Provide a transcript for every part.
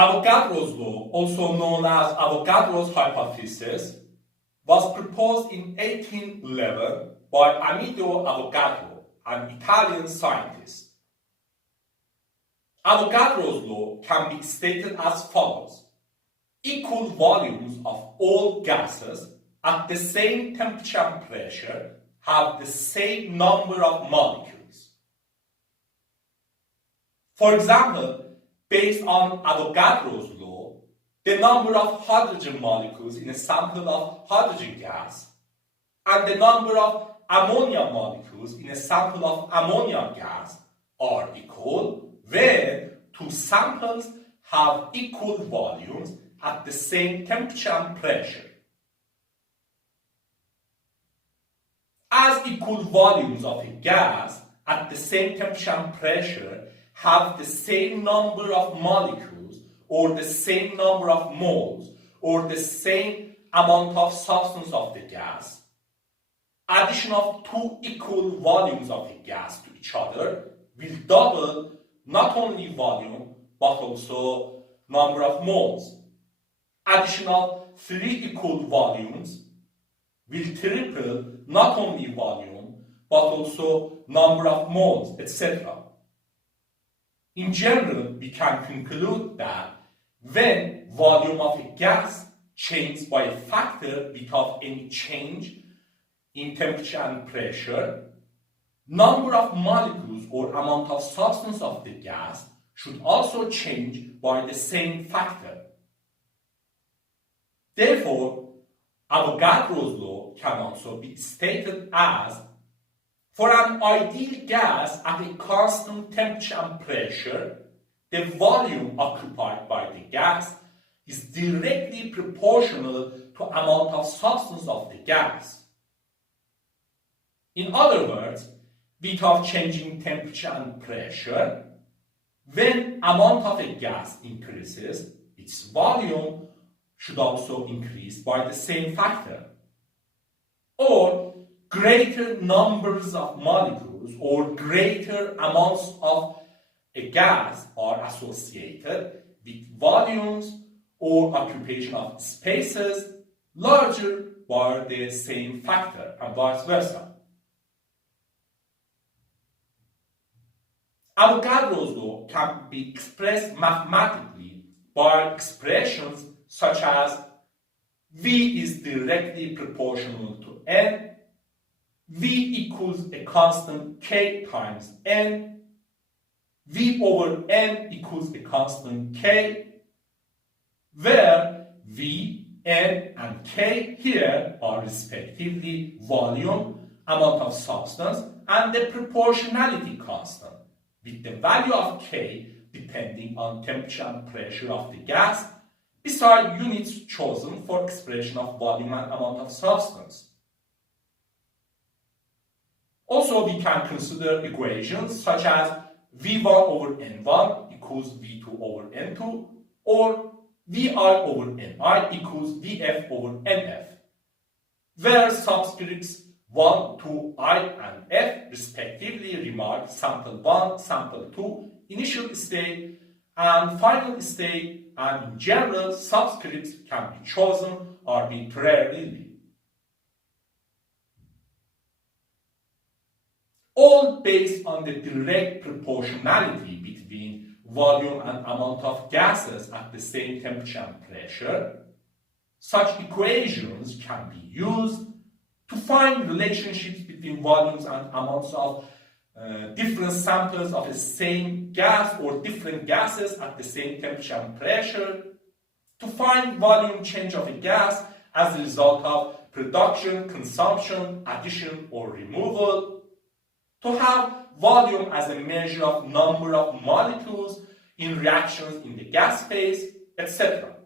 Avogadro's law, also known as Avogadro's hypothesis, was proposed in 1811 by Amedeo Avogadro, an Italian scientist. Avogadro's law can be stated as follows. Equal volumes of all gases at the same temperature and pressure have the same number of molecules. For example, based on Avogadro's law, the number of hydrogen molecules in a sample of hydrogen gas and the number of ammonia molecules in a sample of ammonia gas are equal when two samples have equal volumes at the same temperature and pressure. As equal volumes of a gas at the same temperature and pressure have the same number of molecules or the same number of moles or the same amount of substance of the gas, addition of two equal volumes of a gas to each other will double not only volume but also number of moles. Addition of three equal volumes will triple not only volume but also number of moles, etc. In general, we can conclude that when volume of a gas changes by a factor without any change in temperature and pressure, number of molecules or amount of substance of the gas should also change by the same factor. Therefore, Avogadro's law can also be stated as, for an ideal gas at a constant temperature and pressure, the volume occupied by the gas is directly proportional to amount of substance of the gas. In other words, without changing temperature and pressure, when amount of a gas increases, its volume should also increase by the same factor. Or greater numbers of molecules or greater amounts of a gas are associated with volumes or occupation of spaces larger by the same factor, and vice versa. Avogadro's law can be expressed mathematically by expressions such as V is directly proportional to N, V equals a constant K times N, V over N equals a constant K, where V, N, and K here are respectively volume, amount of substance, and the proportionality constant, with the value of K depending on temperature and pressure of the gas, beside units chosen for expression of volume and amount of substance. Also, we can consider equations such as V1 over N1 equals V2 over N2, or Vi over Ni equals Vf over Nf, where subscripts 1, 2, I, and F respectively remark sample 1, sample 2, initial state, and final state, and in general, subscripts can be chosen arbitrarily. All based on the direct proportionality between volume and amount of gases at the same temperature and pressure, such equations can be used to find relationships between volumes and amounts of different samples of the same gas or different gases at the same temperature and pressure, to find volume change of a gas as a result of production, consumption, addition, or removal, to have volume as a measure of number of molecules in reactions in the gas phase, etc.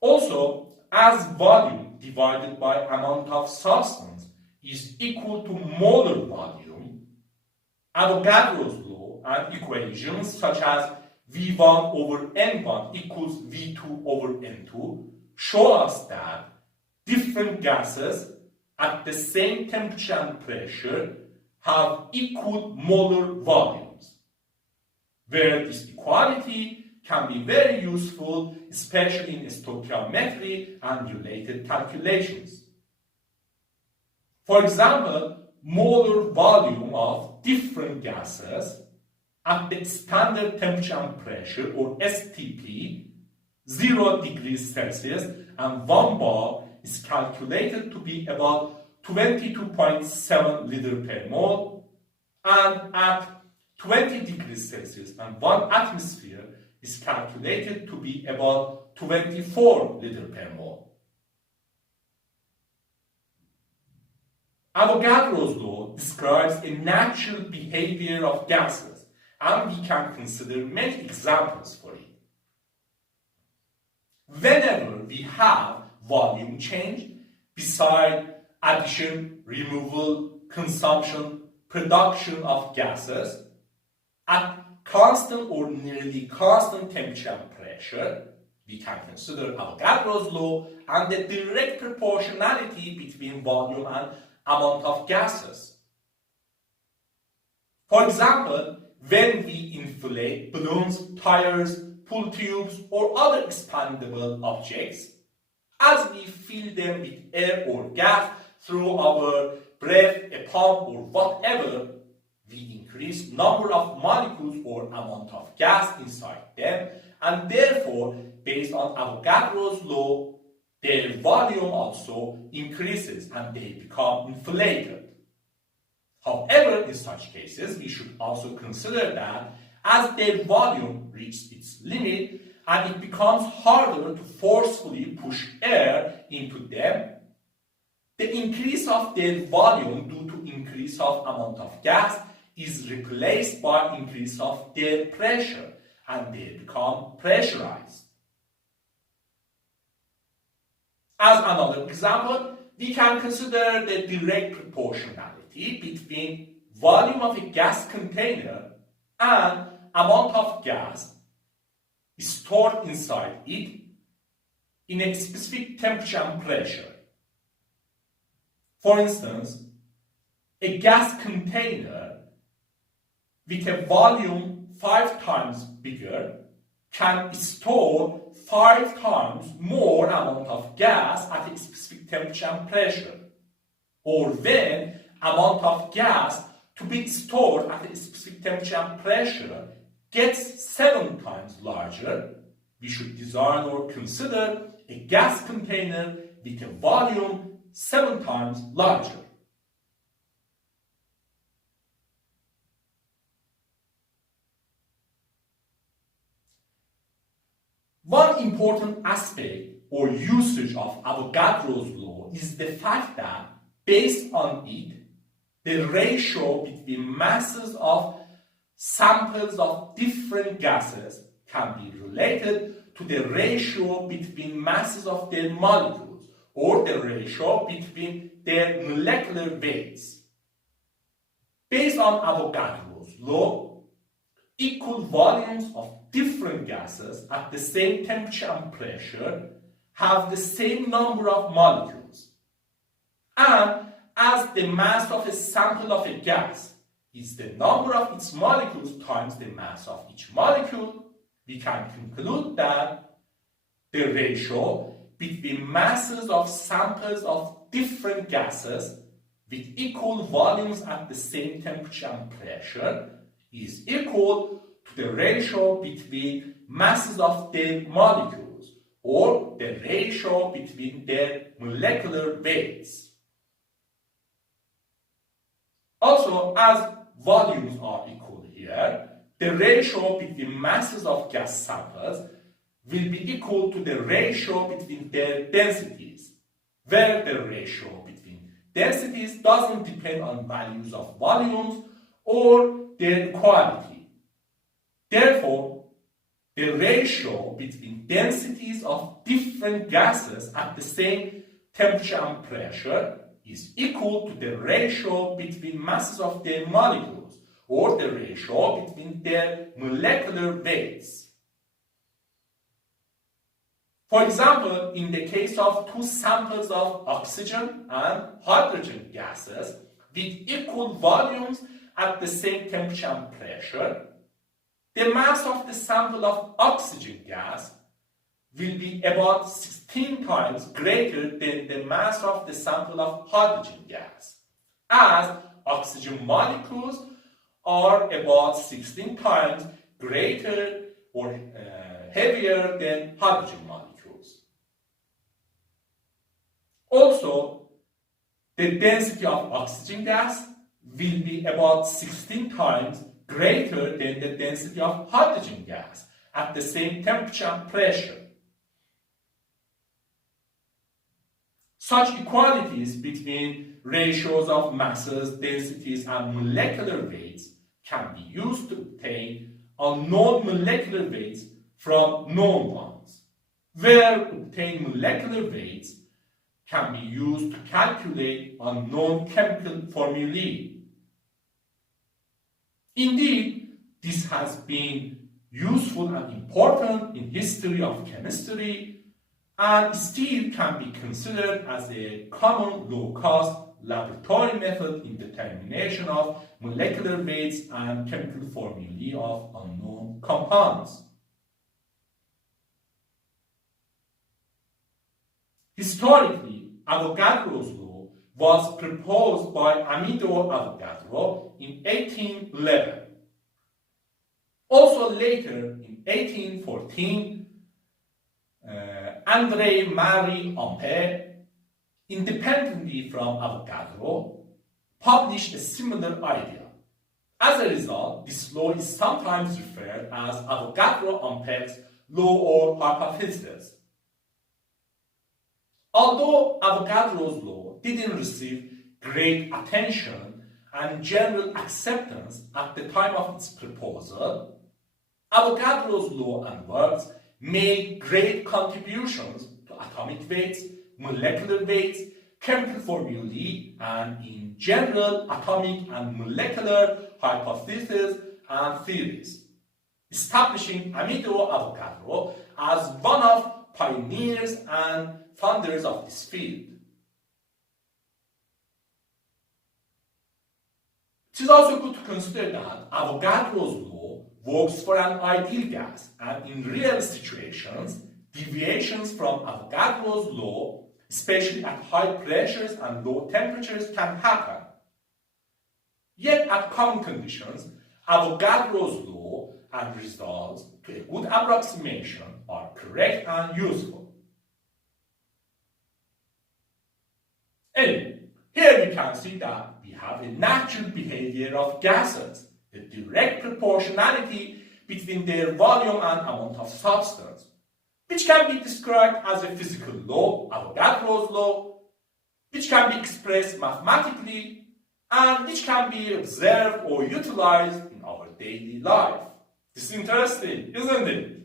Also, as volume divided by amount of substance is equal to molar volume, Avogadro's law and equations such as V1 over N1 equals V2 over N2 show us that different gases at the same temperature and pressure have equal molar volumes, where this equality can be very useful, especially in stoichiometry and related calculations. For example, molar volume of different gases at the standard temperature and pressure, or STP, 0 degrees Celsius and 1 bar is calculated to be about 22.7 liter per mole, and at 20 degrees Celsius and 1 atmosphere is calculated to be about 24 liter per mole. Avogadro's law describes a natural behavior of gases, and we can consider many examples for it. Whenever we have volume change, beside addition, removal, consumption, production of gases, at constant or nearly constant temperature and pressure, we can consider Avogadro's law and the direct proportionality between volume and amount of gases. For example, when we inflate balloons, tires, pool tubes, or other expandable objects, as we fill them with air or gas through our breath, a pump, or whatever, we increase number of molecules or amount of gas inside them, and therefore, based on Avogadro's law, their volume also increases and they become inflated. However, in such cases, we should also consider that as their volume reaches its limit and it becomes harder to forcefully push air into them, the increase of their volume due to increase of amount of gas is replaced by increase of their pressure, and they become pressurized. As another example, we can consider the direct proportionality between volume of a gas container and amount of gas stored inside it in a specific temperature and pressure. For instance, a gas container with a volume 5 times bigger can store 5 times more amount of gas at a specific temperature and pressure. Or when amount of gas to be stored at a specific temperature and pressure gets 7 times larger, we should design or consider a gas container with a volume 7 times larger. One important aspect or usage of Avogadro's law is the fact that, based on it, the ratio between masses of samples of different gases can be related to the ratio between masses of their molecules, or the ratio between their molecular weights. Based on Avogadro's law, equal volumes of different gases at the same temperature and pressure have the same number of molecules. And as the mass of a sample of a gas is the number of its molecules times the mass of each molecule, we can conclude that the ratio between masses of samples of different gases with equal volumes at the same temperature and pressure is equal to the ratio between masses of their molecules, or the ratio between their molecular weights. Also, as volumes are equal here, the ratio between masses of gas samples will be equal to the ratio between their densities, where the ratio between densities doesn't depend on values of volumes or their quality. Therefore, the ratio between densities of different gases at the same temperature and pressure is equal to the ratio between masses of their molecules, or the ratio between their molecular weights. For example, in the case of 2 samples of oxygen and hydrogen gases with equal volumes at the same temperature and pressure, the mass of the sample of oxygen gas will be about 16 times greater than the mass of the sample of hydrogen gas, as oxygen molecules are about 16 times greater or heavier than hydrogen molecules. Also, the density of oxygen gas will be about 16 times greater than the density of hydrogen gas at the same temperature and pressure. Such equalities between ratios of masses, densities, and molecular weights can be used to obtain unknown molecular weights from known ones, where obtained molecular weights can be used to calculate unknown chemical formulae. Indeed, this has been useful and important in history of chemistry and still can be considered as a common low-cost laboratory method in determination of molecular weights and chemical formulae of unknown compounds. Historically, Avogadro's law was proposed by Amedeo Avogadro in 1811. Also later, in 1814, André-Marie Ampère, independently from Avogadro, published a similar idea. As a result, this law is sometimes referred as Avogadro-Ampère's law or hypothesis. Although Avogadro's law didn't receive great attention and general acceptance at the time of its proposal, Avogadro's law and works made great contributions to atomic weights, molecular weights, chemical formulae, and in general atomic and molecular hypotheses and theories, establishing Amedeo Avogadro as one of pioneers and founders of this field. It is also good to consider that Avogadro's law works for an ideal gas, and in real situations, deviations from Avogadro's law, especially at high pressures and low temperatures, can happen. Yet at common conditions, Avogadro's law and results to a good approximation are correct and useful. Anyway, here we can see that we have a natural behavior of gases, a direct proportionality between their volume and amount of substance, which can be described as a physical law, Avogadro's law, which can be expressed mathematically, and which can be observed or utilized in our daily life. This is interesting, isn't it?